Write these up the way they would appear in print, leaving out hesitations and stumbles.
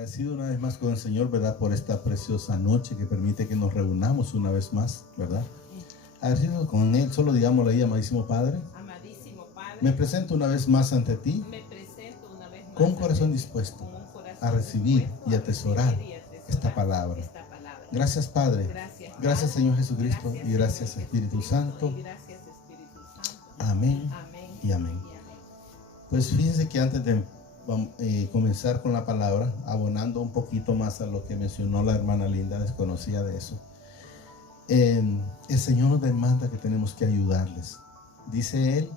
Agradecido una vez más con el Señor, ¿verdad? Por esta preciosa noche que permite que nos reunamos una vez más, ¿verdad? Agradecido con Él, solo digámosle ahí, amadísimo Padre. Amadísimo Padre, Me presento una vez más ante ti, con un corazón dispuesto a recibir y atesorar esta palabra. Gracias, Padre. Gracias, Señor Jesucristo, y gracias, Espíritu Santo. Amén y amén. Pues fíjense que antes de comenzar con la palabra, abonando un poquito más a lo que mencionó la hermana Linda, desconocía de eso. El Señor nos demanda que tenemos que ayudarles. Dice Él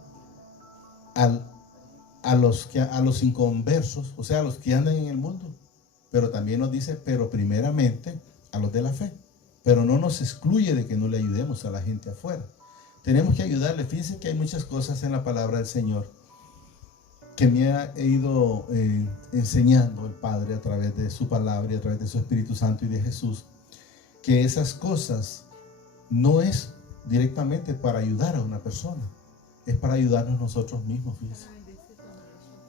a los inconversos, o sea, a los que andan en el mundo. Pero también nos dice, pero primeramente a los de la fe. Pero no nos excluye de que no le ayudemos a la gente afuera. Tenemos que ayudarle. Fíjense que hay muchas cosas en la palabra del Señor que me ha ido enseñando el Padre a través de su palabra y a través de su Espíritu Santo y de Jesús, que esas cosas no es directamente para ayudar a una persona, es para ayudarnos nosotros mismos, fíjense.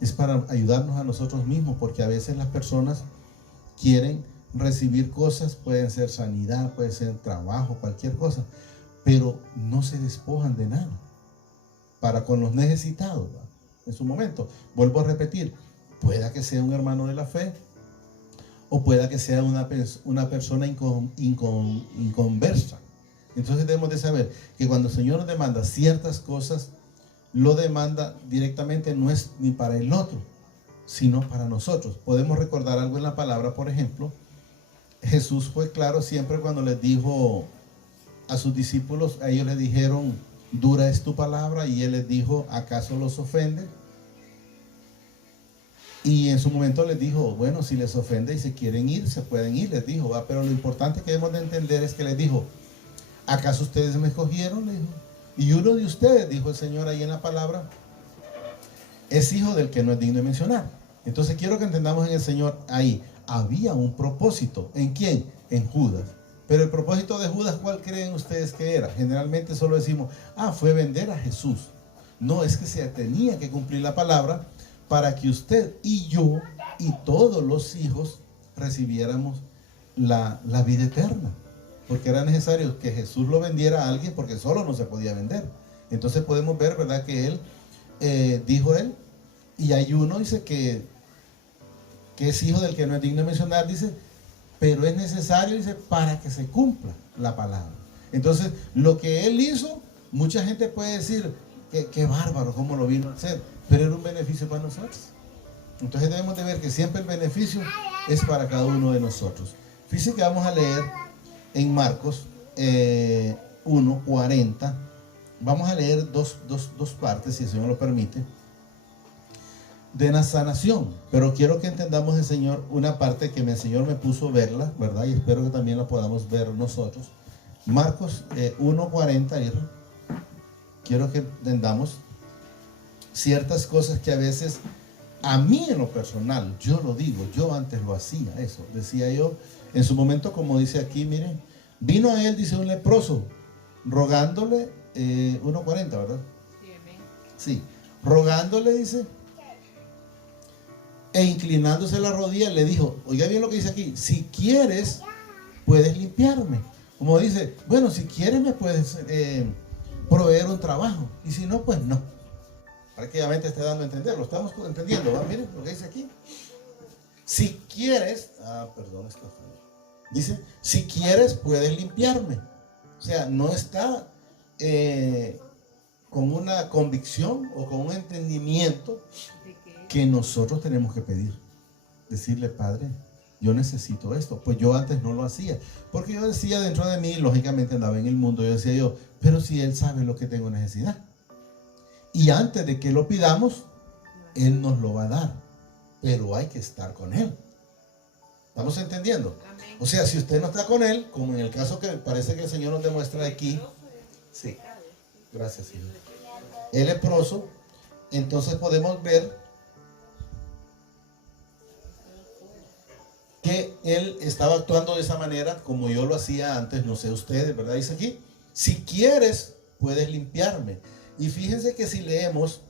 Es para ayudarnos a nosotros mismos, porque a veces las personas quieren recibir cosas, pueden ser sanidad, puede ser trabajo, cualquier cosa, pero no se despojan de nada para con los necesitados, ¿verdad? En su momento, vuelvo a repetir, pueda que sea un hermano de la fe o pueda que sea una persona inconversa. Entonces debemos de saber que cuando el Señor nos demanda ciertas cosas, lo demanda directamente, no es ni para el otro, sino para nosotros. Podemos recordar algo en la palabra, por ejemplo, Jesús fue claro siempre cuando les dijo a sus discípulos, a ellos les dijeron, dura es tu palabra, y Él les dijo, ¿acaso los ofende? Y en su momento les dijo, bueno, si les ofende y se quieren ir, se pueden ir, les dijo, ¿va? Pero lo importante que debemos de entender es que les dijo, ¿acaso ustedes me escogieron? Le dijo. Y uno de ustedes, dijo el Señor ahí en la palabra, es hijo del que no es digno de mencionar. Entonces quiero que entendamos en el Señor ahí, había un propósito. ¿En quién? En Judas. Pero el propósito de Judas, ¿cuál creen ustedes que era? Generalmente solo decimos, fue vender a Jesús. No, es que se tenía que cumplir la palabra para que usted y yo y todos los hijos recibiéramos la vida eterna. Porque era necesario que Jesús lo vendiera a alguien, porque solo no se podía vender. Entonces podemos ver, ¿verdad? Que Él, dijo Él, y hay uno, dice que es hijo del que no es digno de mencionar, dice, pero es necesario, dice, para que se cumpla la palabra. Entonces, lo que Él hizo, mucha gente puede decir, qué bárbaro, cómo lo vino a hacer, pero era un beneficio para nosotros. Entonces debemos de ver que siempre el beneficio es para cada uno de nosotros. Fíjense que vamos a leer en Marcos 1:40, vamos a leer dos partes, si el Señor lo permite, de la sanación, pero quiero que entendamos el Señor una parte que el Señor me puso verla, ¿verdad? Y espero que también la podamos ver nosotros. Marcos 1:40, quiero que entendamos ciertas cosas que a veces, a mí en lo personal, yo lo digo, yo antes lo hacía, eso, decía yo, en su momento, como dice aquí, miren, vino a él, dice, un leproso, rogándole, 1:40, ¿verdad? Sí, rogándole, dice, e inclinándose la rodilla, le dijo, oiga bien lo que dice aquí, si quieres, puedes limpiarme. Como dice, bueno, si quieres me puedes proveer un trabajo, y si no, pues no. Prácticamente está dando a entender, lo estamos entendiendo, ¿va? Miren lo que dice aquí. Si quieres, perdón, es que dice, si quieres, puedes limpiarme. O sea, no está con una convicción o con un entendimiento que nosotros tenemos que pedir. Decirle, Padre, yo necesito esto. Pues yo antes no lo hacía. Porque yo decía dentro de mí, lógicamente andaba en el mundo, yo decía yo, pero si Él sabe lo que tengo necesidad. Y antes de que lo pidamos, Él nos lo va a dar. Pero hay que estar con Él. ¿Estamos entendiendo? Amén. O sea, si usted no está con Él, como en el caso que parece que el Señor nos demuestra aquí, sí, gracias, Señor, el leproso, entonces podemos ver que Él estaba actuando de esa manera como yo lo hacía antes, no sé ustedes, ¿verdad? Dice aquí, si quieres, puedes limpiarme. Y fíjense que si leemos,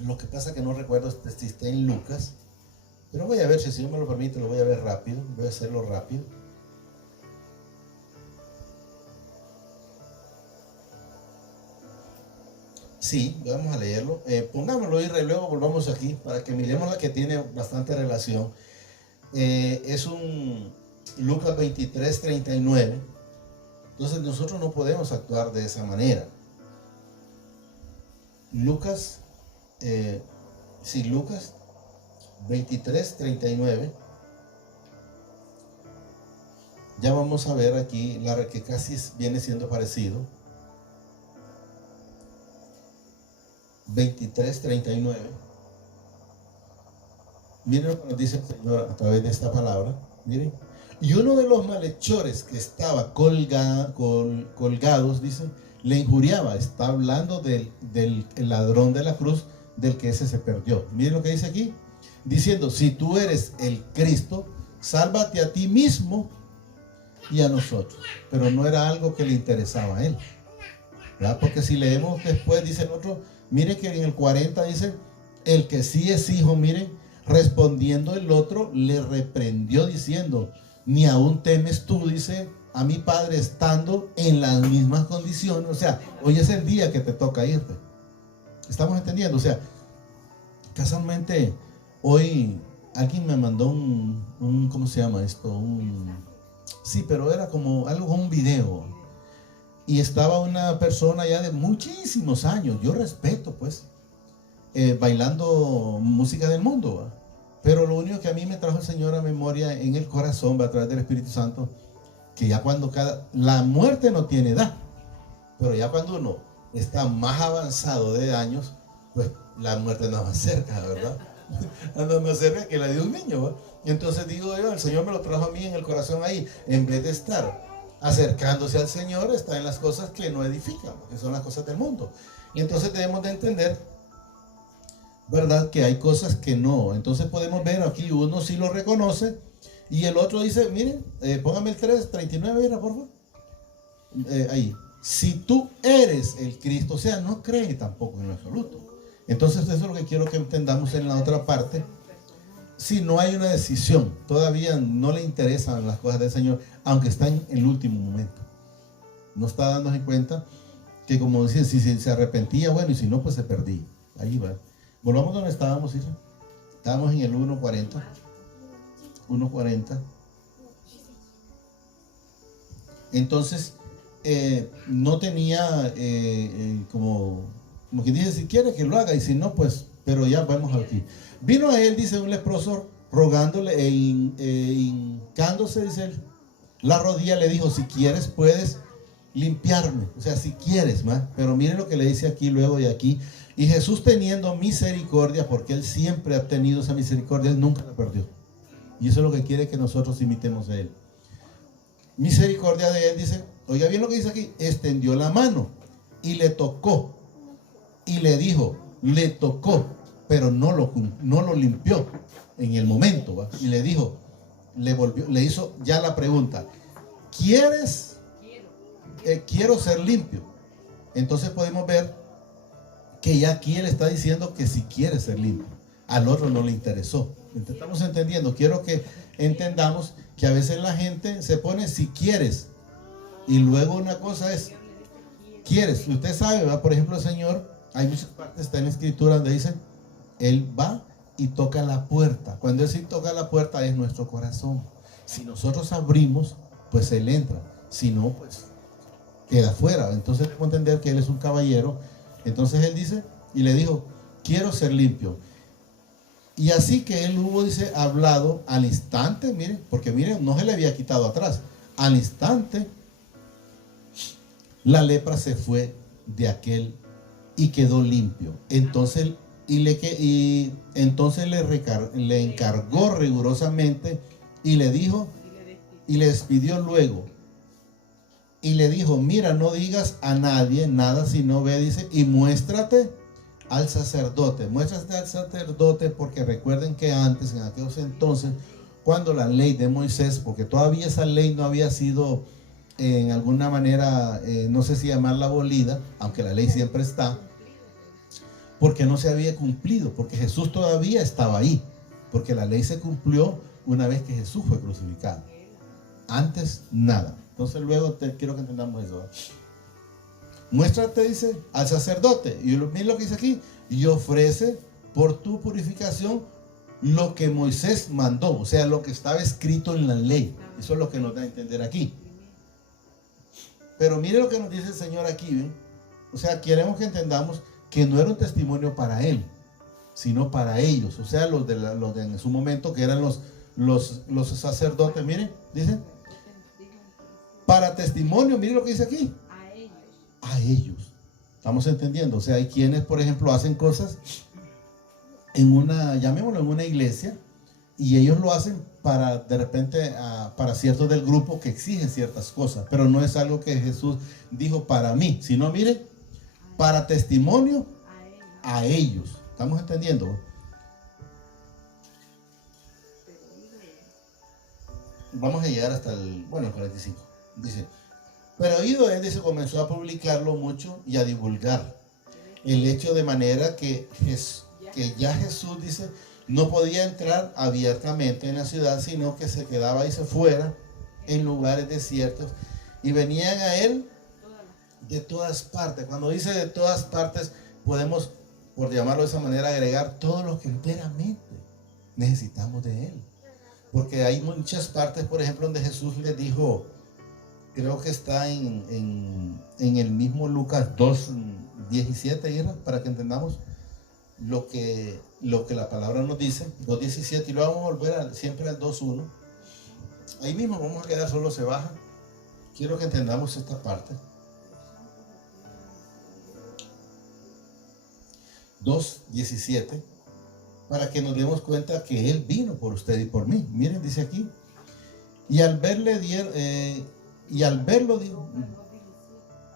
lo que pasa que no recuerdo si está en Lucas, Pero voy a ver, si el Señor me lo permite, lo voy a ver rápido. Voy a hacerlo rápido. Sí, vamos a leerlo. Pongámoslo y luego volvamos aquí para que miremos la que tiene bastante relación. Es un Lucas 23, 39. Entonces nosotros no podemos actuar de esa manera. Lucas 23, 39. Ya vamos a ver aquí la que casi viene siendo parecido. 23, 39. Miren lo que nos dice el Señor a través de esta palabra. Miren. Y uno de los malhechores que estaba colgados, dice, le injuriaba. Está hablando del ladrón de la cruz, del que ese se perdió. Miren lo que dice aquí. Diciendo, si tú eres el Cristo, sálvate a ti mismo y a nosotros. Pero no era algo que le interesaba a él, ¿verdad? Porque si leemos después, dice el otro, miren que en el 40 dice, el que sí es hijo, miren, respondiendo el otro, le reprendió diciendo, ni aún temes tú, dice, a mi padre estando en las mismas condiciones. O sea, hoy es el día que te toca irte. ¿Estamos entendiendo? O sea, casualmente, hoy alguien me mandó ¿cómo se llama esto? Sí, pero era como algo, un video. Y estaba una persona ya de muchísimos años, yo respeto pues, bailando música del mundo, ¿va? Pero lo único que a mí me trajo el Señor a memoria en el corazón, ¿va? A través del Espíritu Santo, que ya cuando la muerte no tiene edad, pero ya cuando uno está más avanzado de años, pues la muerte no más cerca, ¿verdad? Anda más cerca que la de un niño, ¿va? Y entonces digo yo, el Señor me lo trajo a mí en el corazón ahí, en vez de estar acercándose al Señor, está en las cosas que no edifican, que son las cosas del mundo. Y entonces debemos de entender, ¿verdad?, que hay cosas que no. Entonces podemos ver aquí, uno sí lo reconoce y el otro dice, miren, póngame el 3:39, mira, por favor. Ahí, si tú eres el Cristo, o sea, no cree tampoco en lo absoluto. Entonces eso es lo que quiero que entendamos en la otra parte. Si no hay una decisión, todavía no le interesan las cosas del Señor, aunque está en el último momento. No está dándose cuenta que, como dicen, si se arrepentía, bueno, y si no, pues se perdía. Ahí va. Volvamos donde estábamos, ¿sí? Estábamos en el 1:40. 1:40. Entonces, no tenía como que dice, si quiere que lo haga, y si no, pues, pero ya vamos aquí. Vino a él, dice, un leproso, rogándole hincándose, dice él, la rodilla, le dijo, si quieres puedes limpiarme, o sea, si quieres, más. Pero miren lo que le dice aquí, luego de aquí, y Jesús teniendo misericordia, porque él siempre ha tenido esa misericordia, él nunca la perdió, y eso es lo que quiere que nosotros imitemos a él. Misericordia de él, dice, oiga bien lo que dice aquí, extendió la mano y le tocó, y le dijo, le tocó, pero no lo limpió en el momento, ¿va? Y le dijo, le hizo ya la pregunta, ¿quieres? Quiero ser limpio. Entonces podemos ver que ya aquí él está diciendo que si quiere ser limpio, al otro no le interesó. Estamos entendiendo, quiero que entendamos que a veces la gente se pone si quieres, y luego una cosa es quieres. Usted sabe, ¿va? Por ejemplo, el Señor, hay muchas partes, está en la escritura donde dice, él va y toca la puerta. Cuando él sí toca la puerta es nuestro corazón. Si nosotros abrimos, pues él entra. Si no, pues queda fuera. Entonces debemos entender que él es un caballero. Entonces él dice, y le dijo, quiero ser limpio. Y así que él hubo, dice, hablado al instante, miren, porque miren, no se le había quitado atrás. Al instante, la lepra se fue de aquel y quedó limpio. Entonces, entonces le encargó rigurosamente y le dijo, y le despidió luego. Y le dijo, mira, no digas a nadie nada, sino ve, dice, y muéstrate al sacerdote. Muéstrate al sacerdote, porque recuerden que antes, en aquellos entonces, cuando la ley de Moisés, porque todavía esa ley no había sido en alguna manera, no sé si llamarla abolida, aunque la ley siempre está, porque no se había cumplido, porque Jesús todavía estaba ahí. porque la ley se cumplió una vez que Jesús fue crucificado. Antes, nada. Entonces luego quiero que entendamos eso. Muéstrate, dice, al sacerdote. Y mira lo que dice aquí. Y ofrece por tu purificación lo que Moisés mandó. O sea, lo que estaba escrito en la ley. Eso es lo que nos da a entender aquí. Pero mire lo que nos dice el Señor aquí, ¿ven? O sea, queremos que entendamos que no era un testimonio para él, sino para ellos. O sea, los de en su momento, que eran los sacerdotes. Miren, dice, para testimonio, mire lo que dice aquí. A ellos. ¿Estamos entendiendo? O sea, hay quienes, por ejemplo, hacen cosas en una, llamémoslo, en una iglesia, y ellos lo hacen para, de repente, para ciertos del grupo que exigen ciertas cosas, pero no es algo que Jesús dijo para mí, sino, mire, para testimonio a ellos. ¿Estamos entendiendo? Vamos a llegar hasta el 45. Dice, pero oído él, dice, comenzó a publicarlo mucho y a divulgar el hecho, de manera que ya Jesús, dice, no podía entrar abiertamente en la ciudad, sino que se quedaba y se fuera en lugares desiertos, y venían a él de todas partes. Cuando dice de todas partes, podemos, por llamarlo de esa manera, agregar todos los que enteramente necesitamos de él. Porque hay muchas partes, por ejemplo, donde Jesús les dijo, creo que está en el mismo Lucas 2:17, para que entendamos lo que la palabra nos dice, 2:17, y luego vamos a volver siempre al 2:1. Ahí mismo vamos a quedar, solo se baja. Quiero que entendamos esta parte. 2:17, para que nos demos cuenta que Él vino por usted y por mí. Miren, dice aquí, y al verlo, dijo,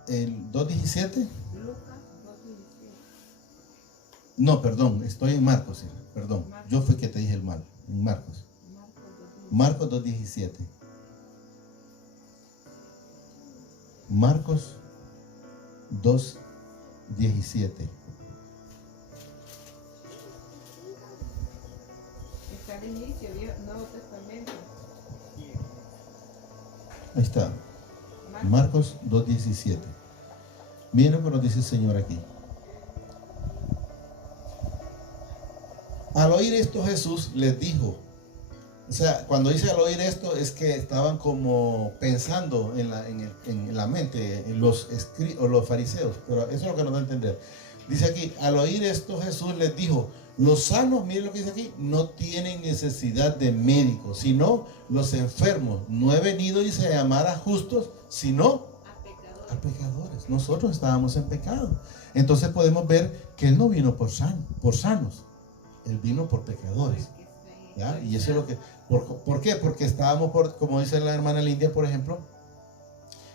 el 2:17. No, perdón, estoy en Marcos, sí, perdón, yo fui que te dije el mal, en Marcos. Marcos 2:17. Marcos 2:17. Está al inicio, Nuevo Testamento. Ahí está. Marcos 2:17. Miren lo que nos dice el Señor aquí. Al oír esto, Jesús les dijo, o sea, cuando dice al oír esto, es que estaban como pensando en la mente, los fariseos, pero eso es lo que nos da a entender. Dice aquí, al oír esto, Jesús les dijo, los sanos, miren lo que dice aquí, no tienen necesidad de médicos, sino los enfermos. No he venido, dice, a llamar a justos, sino a pecadores. Nosotros estábamos en pecado. Entonces podemos ver que Él no vino por sanos. Él vino por pecadores. ¿Ya? Y eso es lo que... ¿Por qué? Porque estábamos, como dice la hermana Lindia, por ejemplo,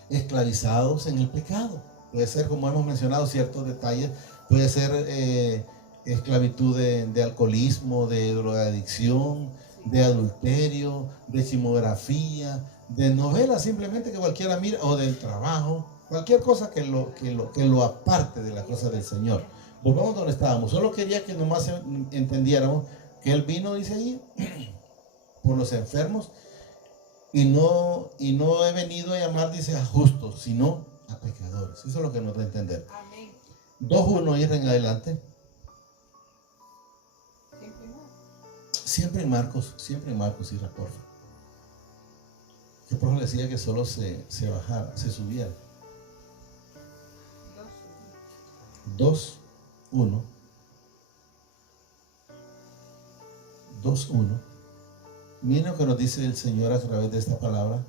esclavizados en el pecado. Puede ser, como hemos mencionado, ciertos detalles. Puede ser esclavitud de alcoholismo, de drogadicción, de adulterio, de chismografía, de novelas simplemente que cualquiera mira, o del trabajo. Cualquier cosa que lo aparte de las cosas del Señor. Volvamos donde estábamos. Solo quería que nomás entendiéramos que Él vino, dice ahí, por los enfermos, y no he venido a llamar, dice, a justos, sino a pecadores. Eso es lo que nos da a entender. Amén. 2:1, ir en adelante. Siempre en Marcos, Isra, porfa. Que por favor decía que solo se bajara, se subiera. 2:1. 2:1. Miren lo que nos dice el Señor a través de esta palabra.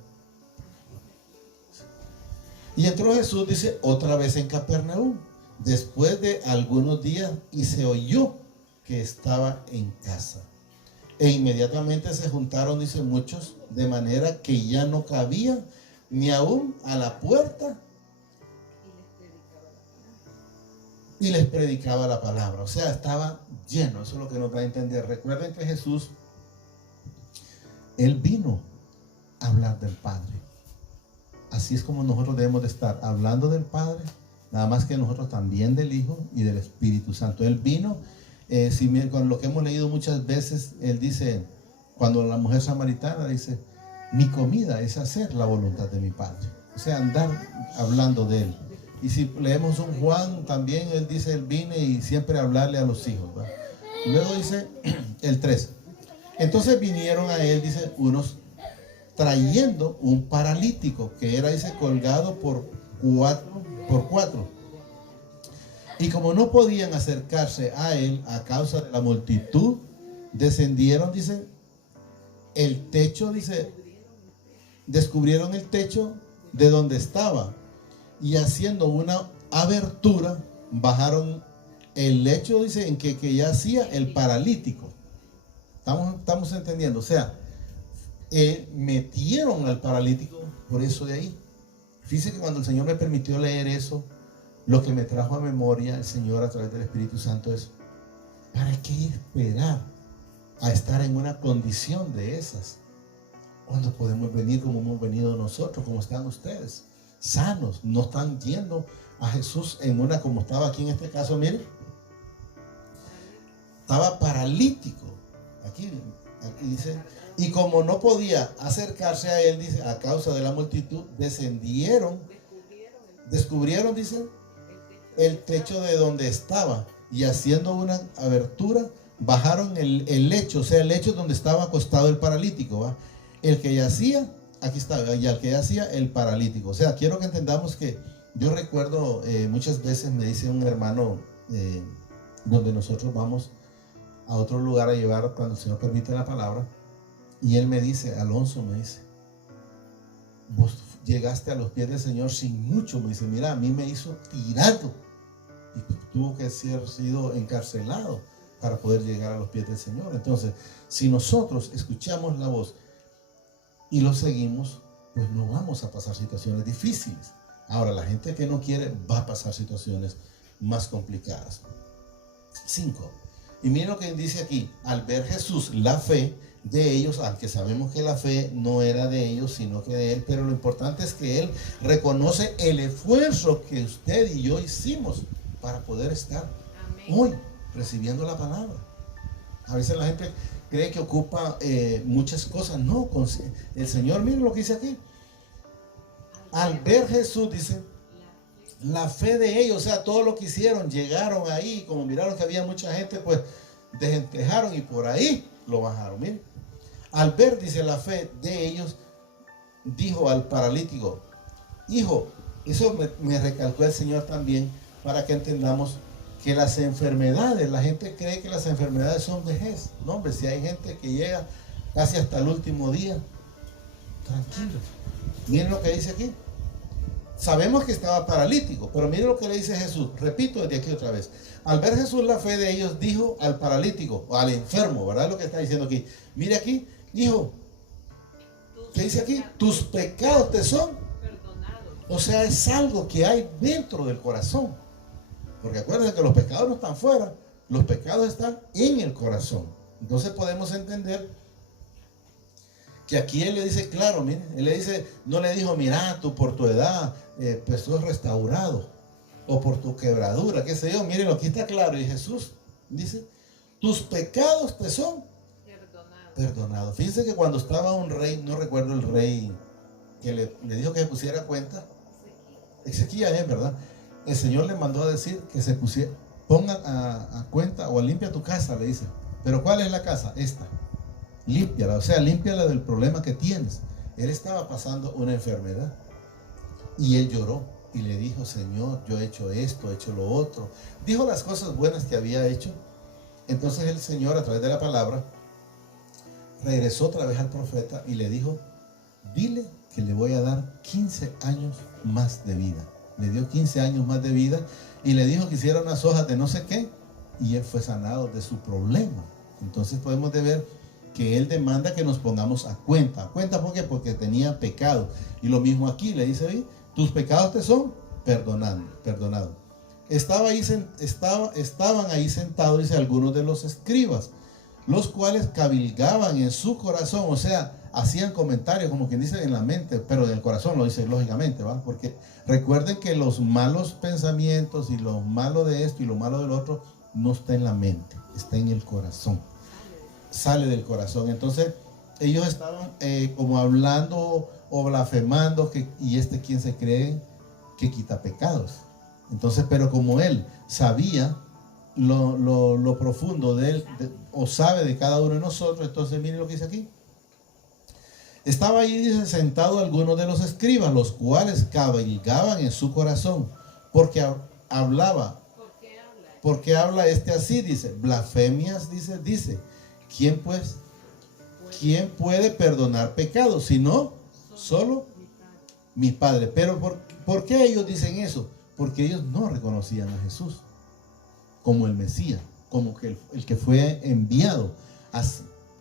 Y entró Jesús, dice, otra vez en Capernaum, después de algunos días, y se oyó que estaba en casa. E inmediatamente se juntaron, dice, muchos, de manera que ya no cabía ni aún a la puerta, y les predicaba la palabra. O sea, estaba lleno. Eso es lo que nos da a entender. Recuerden que Jesús, Él vino a hablar del Padre. Así es como nosotros debemos de estar, hablando del Padre, nada más que nosotros también del Hijo y del Espíritu Santo. Él vino Con lo que hemos leído muchas veces, él dice, cuando la mujer samaritana dice, mi comida es hacer la voluntad de mi Padre. O sea, andar hablando de él. Y si leemos un Juan, también él dice, él vine y siempre hablarle a los hijos, ¿verdad? Luego dice el 3. Entonces vinieron a él, dice, unos trayendo un paralítico que era, dice, colgado por cuatro. Y como no podían acercarse a él a causa de la multitud, descendieron, dice, el techo, dice, descubrieron el techo de donde estaba y haciendo una abertura, bajaron el lecho, dice, en que yacía el paralítico. Estamos entendiendo, o sea, metieron al paralítico por eso de ahí. Fíjese que cuando el Señor me permitió leer eso, lo que me trajo a memoria el Señor a través del Espíritu Santo es, ¿para qué esperar a estar en una condición de esas? Cuando podemos venir como hemos venido nosotros, como están ustedes, sanos, no están yendo a Jesús en una, como estaba aquí en este caso, miren, estaba paralítico, aquí dice, y como no podía acercarse a él, dice, a causa de la multitud, descendieron, descubrieron, dice, el techo de donde estaba, y haciendo una abertura, bajaron el lecho, o sea, el lecho donde estaba acostado el paralítico, ¿va? El que yacía, aquí está, y al que yacía el paralítico. O sea, quiero que entendamos que yo recuerdo muchas veces me dice un hermano donde nosotros vamos a otro lugar a llevar cuando el Señor permite la palabra, y él me dice, Alonso, me dice, vos llegaste a los pies del Señor sin mucho, me dice, mira, a mí me hizo tirado y tuvo que ser sido encarcelado para poder llegar a los pies del Señor. Entonces, si nosotros escuchamos la voz y lo seguimos, pues no vamos a pasar situaciones difíciles. Ahora, la gente que no quiere va a pasar situaciones más complicadas. 5. Y miren lo que dice aquí, al ver Jesús la fe de ellos, aunque sabemos que la fe no era de ellos, sino que de él, pero lo importante es que él reconoce el esfuerzo que usted y yo hicimos para poder estar hoy recibiendo la palabra. A veces la gente cree que ocupa muchas cosas. No, el Señor, miren lo que dice aquí. Al ver Jesús, dice, la fe de ellos, o sea, todo lo que hicieron, llegaron ahí, como miraron que había mucha gente, pues desentejaron y por ahí lo bajaron. Miren, al ver, dice, la fe de ellos, dijo al paralítico, hijo, eso me recalcó el Señor también, para que entendamos que las enfermedades, la gente cree que las enfermedades son vejez. No, hombre, si hay gente que llega casi hasta el último día, tranquilo. Miren lo que dice aquí. Sabemos que estaba paralítico, pero miren lo que le dice Jesús. Repito desde aquí otra vez. Al ver Jesús la fe de ellos, dijo al paralítico, o al enfermo, ¿verdad? Lo que está diciendo aquí. Mire aquí, hijo, ¿qué dice aquí? Tus pecados te son perdonados. O sea, es algo que hay dentro del corazón. Porque acuérdense que los pecados no están fuera, los pecados están en el corazón. Entonces podemos entender que aquí él le dice, claro, mire, él le dice, no le dijo, mira, tú por tu edad, pues tú eres restaurado, o por tu quebradura, qué sé yo, miren, aquí está claro, y Jesús dice, tus pecados te son perdonados. Fíjense que cuando estaba un rey, no recuerdo el rey, que le dijo que se pusiera cuenta, Ezequías es, ¿verdad? El Señor le mandó a decir que se pusiera, ponga a cuenta o limpia tu casa, le dice. Pero ¿cuál es la casa? Esta. Límpiala, o sea, límpiala del problema que tienes. Él estaba pasando una enfermedad y él lloró y le dijo, Señor, yo he hecho esto, he hecho lo otro. Dijo las cosas buenas que había hecho. Entonces el Señor, a través de la palabra, regresó otra vez al profeta y le dijo, dile que le voy a dar 15 años más de vida. Le dio 15 años más de vida y le dijo que hiciera unas hojas de no sé qué y él fue sanado de su problema. Entonces podemos ver que él demanda que nos pongamos a cuenta. ¿A cuenta por qué? Porque tenía pecado. Y lo mismo aquí le dice ahí, tus pecados te son perdonados. Estaban ahí sentados, dice, algunos de los escribas, los cuales cavilgaban en su corazón, o sea, hacían comentarios, como quien dice, en la mente, pero en el corazón lo dice lógicamente, ¿va? Porque recuerden que los malos pensamientos y lo malo de esto y lo malo del otro no está en la mente, está en el corazón. Sale del corazón. Entonces ellos estaban como hablando o blasfemando y quién se cree que quita pecados. Entonces, pero como él sabía lo profundo de él, o sabe de cada uno de nosotros, entonces miren lo que dice aquí. Estaba allí, dice, sentado algunos de los escribas, los cuales cabalgaban en su corazón, porque hablaba. ¿Por qué habla así? Dice, blasfemias, dice. ¿Quién puede perdonar pecados? Si no, solo mi Padre. Pero ¿por qué ellos dicen eso? Porque ellos no reconocían a Jesús como el Mesías, como que el que fue enviado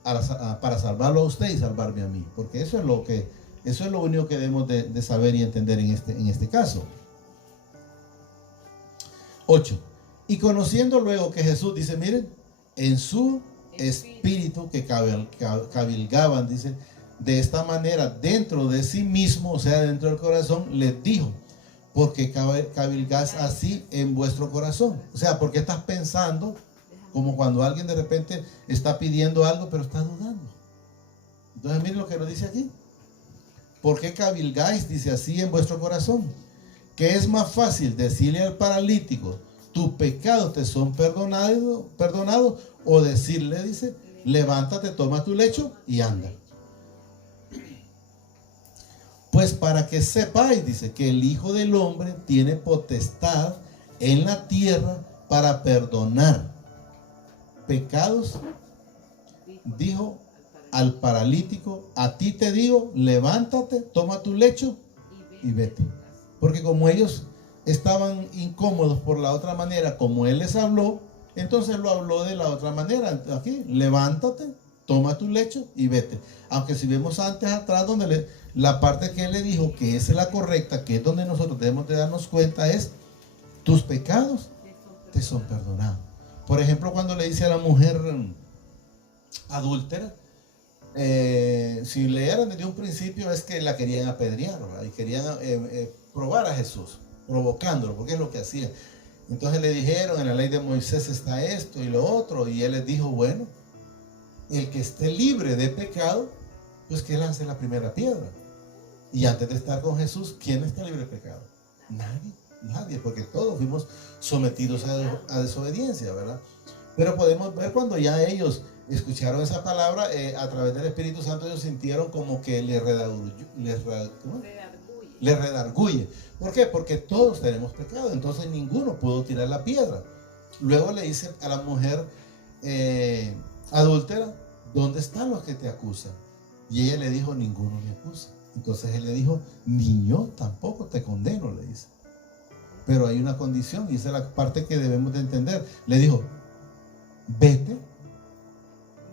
para salvarlo a usted y salvarme a mí. Porque eso es lo único que debemos de saber y entender en este caso. 8. Y conociendo luego que Jesús, dice, miren, en su espíritu que cabilgaban, dice, de esta manera dentro de sí mismo, o sea, dentro del corazón, les dijo, porque cabilgáis así en vuestro corazón. O sea, porque estás pensando como cuando alguien de repente está pidiendo algo, pero está dudando. Entonces miren lo que nos dice aquí. ¿Por qué cabilgáis, dice, así en vuestro corazón? Que es más fácil decirle al paralítico, tus pecados te son perdonados, o decirle, dice, levántate, toma tu lecho y anda. Pues para que sepáis, dice, que el Hijo del Hombre tiene potestad en la tierra para perdonar pecados, dijo al paralítico, a ti te digo, levántate, toma tu lecho y vete. Porque como ellos estaban incómodos por la otra manera, como él les habló, entonces lo habló de la otra manera. Aquí, levántate, toma tu lecho y vete. Aunque si vemos antes atrás, donde la parte que él le dijo que esa es la correcta, que es donde nosotros debemos de darnos cuenta, es tus pecados te son perdonados. Por ejemplo, cuando le dice a la mujer adúltera, si leyeran desde un principio, es que la querían apedrear, ¿verdad? Y querían probar a Jesús, provocándolo, porque es lo que hacía. Entonces le dijeron, en la ley de Moisés está esto y lo otro, y él les dijo, bueno, el que esté libre de pecado, pues que lance la primera piedra. Y antes de estar con Jesús, ¿quién está libre de pecado? Nadie, porque todos fuimos sometidos a desobediencia, ¿verdad? Pero podemos ver cuando ya ellos escucharon esa palabra, a través del Espíritu Santo, ellos sintieron como que les redarguye. ¿Por qué? Porque todos tenemos pecado, entonces ninguno pudo tirar la piedra. Luego le dice a la mujer adúltera, ¿dónde están los que te acusan? Y ella le dijo, ninguno me acusa. Entonces él le dijo, ni yo tampoco te condeno, le dice. Pero hay una condición, y esa es la parte que debemos de entender. Le dijo, vete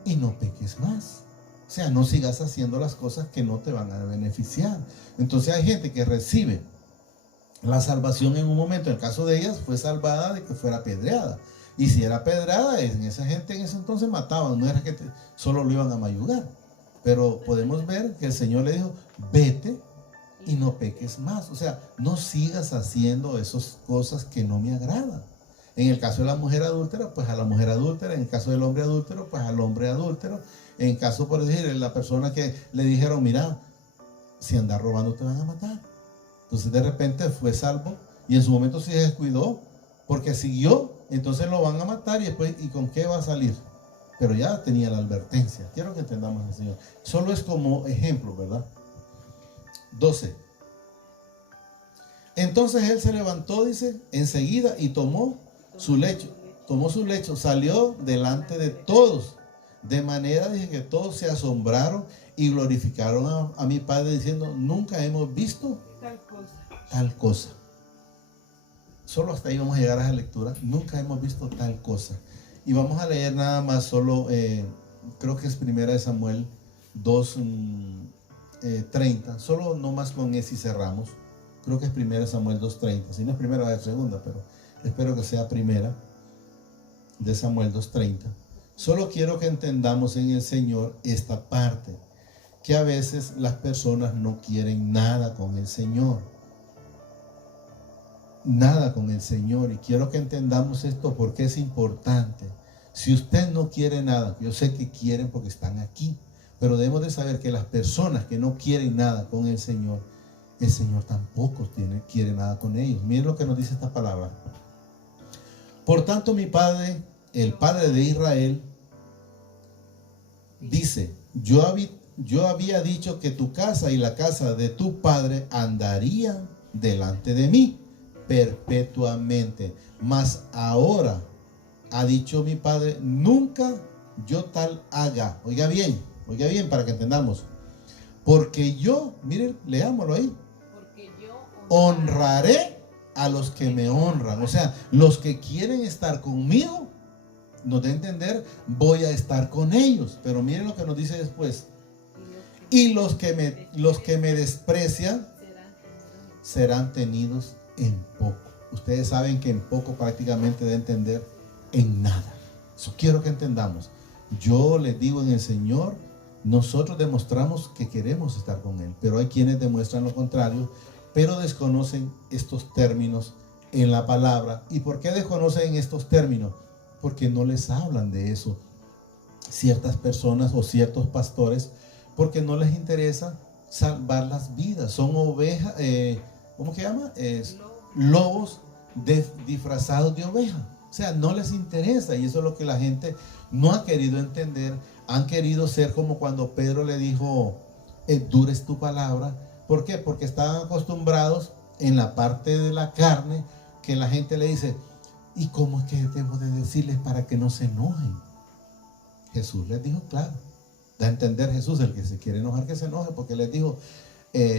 y no peques más. O sea, no sigas haciendo las cosas que no te van a beneficiar. Entonces hay gente que recibe la salvación en un momento. En el caso de ellas fue salvada de que fuera apedreada. Y si era apedreada, esa gente en ese entonces mataban. No era que solo lo iban a mayugar. Pero podemos ver que el Señor le dijo, vete y no peques más. O sea, no sigas haciendo esas cosas que no me agradan. En el caso de la mujer adúltera, pues a la mujer adúltera. En el caso del hombre adúltero, pues al hombre adúltero. En caso, por decir, la persona que le dijeron, mira, si andas robando te van a matar. Entonces de repente fue salvo y en su momento se descuidó porque siguió, entonces lo van a matar y después, ¿y con qué va a salir? Pero ya tenía la advertencia. Quiero que entendamos al Señor. Solo es como ejemplo, ¿verdad? 12. Entonces él se levantó, dice, enseguida y tomó su lecho, salió delante de todos, de manera, dice, que todos se asombraron y glorificaron a mi Padre diciendo, nunca hemos visto tal cosa. Solo hasta ahí vamos a llegar a esa lectura. Nunca hemos visto tal cosa. Y vamos a leer nada más solo, creo que es 1 Samuel 2:30. Solo no más con ese y cerramos. Creo que es 1 Samuel 2:30. Si no es primera, es segunda, pero espero que sea 1 Samuel 2:30. Solo quiero que entendamos en el Señor esta parte, que a veces las personas no quieren nada con el Señor. nada con el Señor. Y quiero que entendamos esto porque es importante. Si usted no quiere nada, yo sé que quieren porque están aquí, pero debemos de saber que las personas que no quieren nada con el Señor tampoco quiere nada con ellos. Miren lo que nos dice esta palabra. Por tanto, mi Padre, el Padre de Israel, dice: yo había dicho que tu casa y la casa de tu padre andarían delante de mí perpetuamente. Mas ahora ha dicho mi Padre, nunca yo tal haga. Oiga bien para que entendamos. Porque yo, miren, leámoslo ahí. Porque yo Honraré a los que me honran. O sea, los que quieren estar conmigo, nos da a entender, voy a estar con ellos. Pero miren lo que nos dice después. Y los que me desprecian serán tenidos en poco. Ustedes saben que en poco prácticamente de entender en nada. Eso quiero que entendamos. Yo les digo, en el Señor, nosotros demostramos que queremos estar con Él, pero hay quienes demuestran lo contrario, pero desconocen estos términos en la palabra. ¿Y por qué desconocen estos términos? Porque no les hablan de eso ciertas personas o ciertos pastores, porque no les interesa salvar las vidas. Son ovejas, ¿cómo se llama? Lobos disfrazados de oveja. O sea, no les interesa, y eso es lo que la gente no ha querido entender. Han querido ser como cuando Pedro le dijo, dura es tu palabra. ¿Por qué? Porque estaban acostumbrados en la parte de la carne, que la gente le dice, ¿y cómo es que debo de decirles para que no se enojen? Jesús les dijo claro. Da a entender Jesús, el que se quiere enojar, que se enoje, porque les dijo,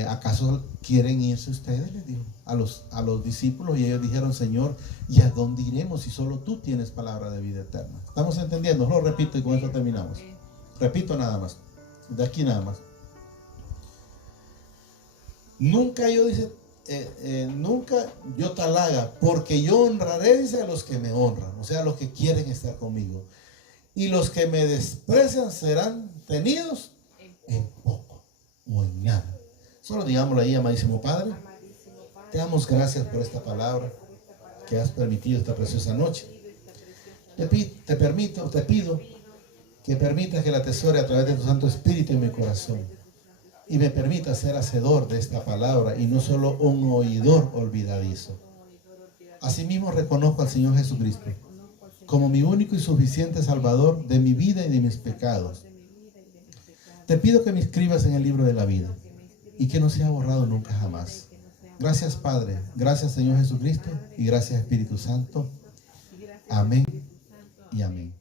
¿acaso quieren irse ustedes? Les dijo a los discípulos, y ellos dijeron, Señor, ¿y a dónde iremos si solo tú tienes palabra de vida eterna? ¿Estamos entendiendo? Lo repito y con esto terminamos. Repito nada más, de aquí nada más. Nunca yo tal haga, porque yo honraré, dice, a los que me honran, o sea, a los que quieren estar conmigo. Y los que me desprecian serán tenidos en poco o en nada. Solo digámoslo ahí, amadísimo Padre. Te damos gracias por esta palabra que has permitido esta preciosa noche. Te pido que permitas que la atesore a través de tu Santo Espíritu en mi corazón. Y me permita ser hacedor de esta palabra y no solo un oidor olvidadizo. Asimismo reconozco al Señor Jesucristo como mi único y suficiente Salvador de mi vida y de mis pecados. Te pido que me inscribas en el libro de la vida y que no sea borrado nunca jamás. Gracias, Padre. Gracias, Señor Jesucristo, y gracias, Espíritu Santo. Amén y amén.